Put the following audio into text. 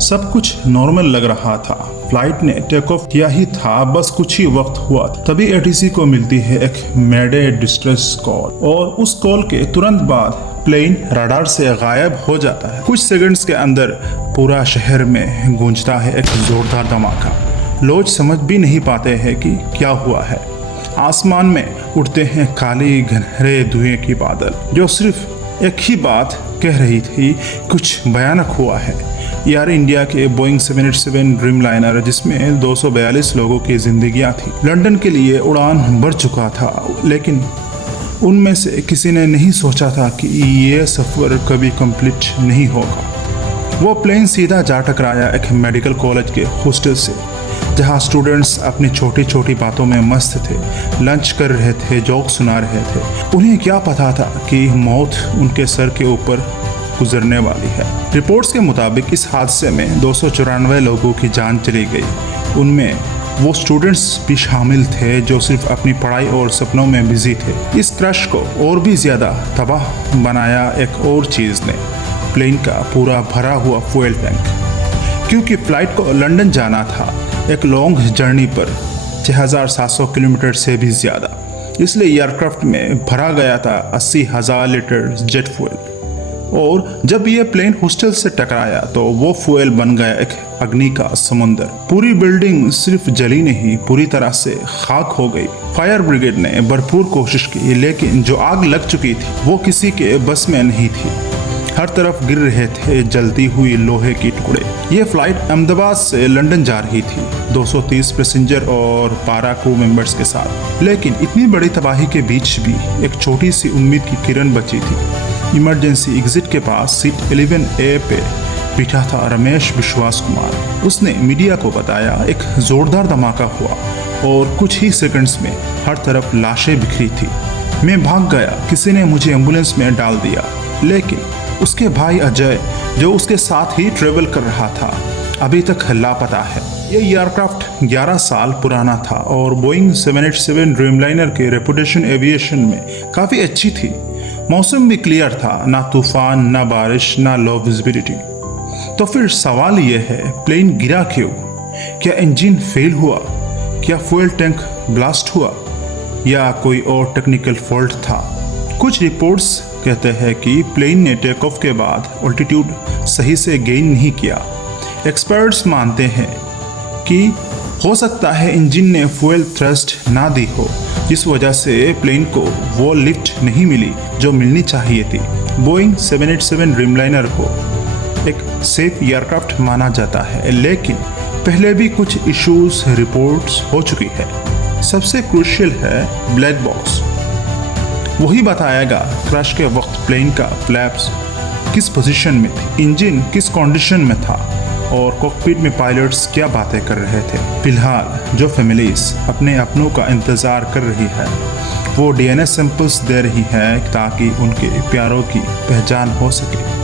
सब कुछ नॉर्मल लग रहा था। फ्लाइट ने टेक ऑफ किया ही था, बस कुछ ही वक्त हुआ तभी एटीसी को मिलती है एक मेडे डिस्ट्रेस कॉल और उस कॉल के तुरंत बाद प्लेन रडार से गायब हो जाता है। कुछ सेकंड्स के अंदर पूरा शहर में गूंजता है एक जोरदार धमाका। लोग समझ भी नहीं पाते हैं कि क्या हुआ है। आसमान में उड़ते हैं काले घनहरे धुएं की बादल जो सिर्फ एक ही बात कह रही थी, कुछ भयानक हुआ है। एयर इंडिया के बोइंग 787 ड्रीमलाइनर जिसमें 242 लोगों की जिंदगियां थी, लंदन के लिए उड़ान भर चुका था, लेकिन उनमें से किसी ने नहीं सोचा था कि ये सफ़र कभी कंप्लीट नहीं होगा। वो प्लेन सीधा जा टकराया एक मेडिकल कॉलेज के हॉस्टल से, जहाँ स्टूडेंट्स अपनी छोटी छोटी बातों में मस्त थे, लंच कर रहे थे, जोक सुना रहे थे। उन्हें क्या पता था कि मौत उनके सर के ऊपर गुजरने वाली है। रिपोर्ट्स के मुताबिक इस हादसे में 294 लोगों की जान चली गई। उनमें वो स्टूडेंट्स भी शामिल थे जो सिर्फ अपनी पढ़ाई और सपनों में बिजी थे। इस क्रश को और भी ज़्यादा तबाह बनाया एक और चीज़ ने, प्लेन का पूरा भरा हुआ फ्यूल टैंक। क्योंकि फ्लाइट को लंदन जाना था, एक लॉन्ग जर्नी पर 6700 किलोमीटर से भी ज़्यादा, इसलिए एयरक्राफ्ट में भरा गया था 80,000 लीटर जेट फ्यूल। और जब ये प्लेन हॉस्टल से टकराया तो वो फ्यूल बन गया एक अग्नि का समुंदर। पूरी बिल्डिंग सिर्फ जली नहीं, पूरी तरह से खाक हो गई। फायर ब्रिगेड ने भरपूर कोशिश की, लेकिन जो आग लग चुकी थी वो किसी के बस में नहीं थी। हर तरफ गिर रहे थे जलती हुई लोहे की टुकड़े। ये फ्लाइट अहमदाबाद से लंदन जा रही थी 230 पैसेंजर और 12 क्रू मेंबर्स के साथ। लेकिन इतनी बड़ी तबाही के बीच भी एक छोटी सी उम्मीद की किरण बची थी। इमरजेंसी एग्जिट के पास सीट 11A पे बैठा था रमेश विश्वास कुमार। उसने मीडिया को बताया एक जोरदार धमाका हुआ और कुछ ही सेकंड्स में हर तरफ लाशें बिखरी थी। मैं भाग गया, किसी ने मुझे एम्बुलेंस में डाल दिया, लेकिन उसके भाई अजय जो उसके साथ ही ट्रेवल कर रहा था अभी तक लापता है। ये एयरक्राफ्ट 11 साल पुराना था और बोइंग 787 ड्रीमलाइनर के रेपुटेशन एविएशन में काफ़ी अच्छी थी। मौसम भी क्लियर था, ना तूफान, ना बारिश, ना लो विजिबिलिटी। तो फिर सवाल ये है, प्लेन गिरा क्यों? क्या इंजन फेल हुआ? क्या फ्यूल टैंक ब्लास्ट हुआ? या कोई और टेक्निकल फॉल्ट था? कुछ रिपोर्ट्स कहते हैं कि प्लेन ने टेक ऑफ के बाद ऑल्टीट्यूड सही से गेन नहीं किया। एक्सपर्ट्स मानते हैं कि हो सकता है इंजन ने फ्यूल थ्रस्ट ना दी हो, जिस वजह से प्लेन को वो लिफ्ट नहीं मिली जो मिलनी चाहिए थी। बोइंग 787 ड्रीमलाइनर को एक सेफ एयरक्राफ्ट माना जाता है, लेकिन पहले भी कुछ इश्यूज रिपोर्ट्स हो चुकी है। सबसे क्रूशियल है ब्लैक बॉक्स। वही बताएगा क्रैश के वक्त प्लेन का फ्लैप्स किस पोजीशन में थी, इंजन किस कंडीशन में था और कॉकपिट में पायलट्स क्या बातें कर रहे थे। फिलहाल जो फैमिलीज अपने अपनों का इंतज़ार कर रही है वो DNA सैंपल्स दे रही है ताकि उनके प्यारों की पहचान हो सके।